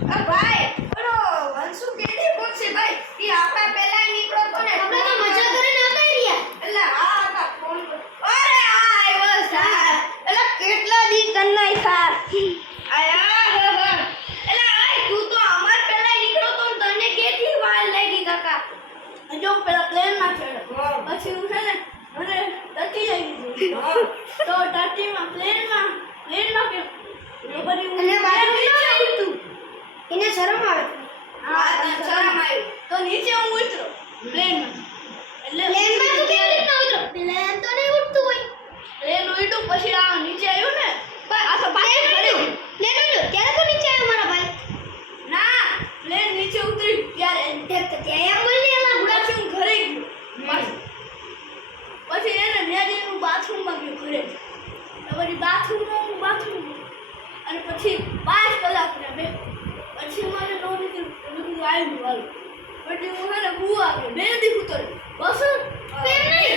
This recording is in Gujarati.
ભાઈ પેલો વંશુ કેદી પહોંચે ભાઈ ઈ આપણા પહેલા નીકળો તો ને આપણે તો મજા કરીને આવતા રહ્યા એટલે હા આપા ફોન અરે આ આવ્યો સા એટલે કેટલા દી કન્નાઈ ખા આયા એટલે આય તું તો અમાર પહેલા નીકળો તો તને કેટલી વાર લાગી કાકા જો પેલા પ્લેન માં ચડ્યો પછી હું છે ને મને તટી આવી તો તટીમાં પ્લેનમાં કે અને બાજુ તું એને શરમ આવે હા શરમ આવી તો નીચે હું ઉતરો પ્લેનમાં એટલે પ્લેનમાં તું કેવી રીતના ઉતરો પ્લેન તો નહીં ઉડતું હોય પ્લેન ઉડ્યું પછી આ નીચે આવ્યું ને આ તો પાછું ફર્યું પ્લેન ઉડ્યું ત્યારે તો નીચે આવ્યો મારા ભાઈ ના પ્લેન નીચે ઉતરી ત્યારે ત્યાં એમ બોલ ને એમાં પછી હું ઘરે ગયો પછી એને મેં બાથરૂમમાં ગયો ઘરે પછી બાથરૂમ અને પછી 5 કલાક ને બે પછી મને નો નીકળ્યું આવ્યું હાલ પછી હું ને બુઆ કે બે દી ઉતર બસ પ્લેન નહીં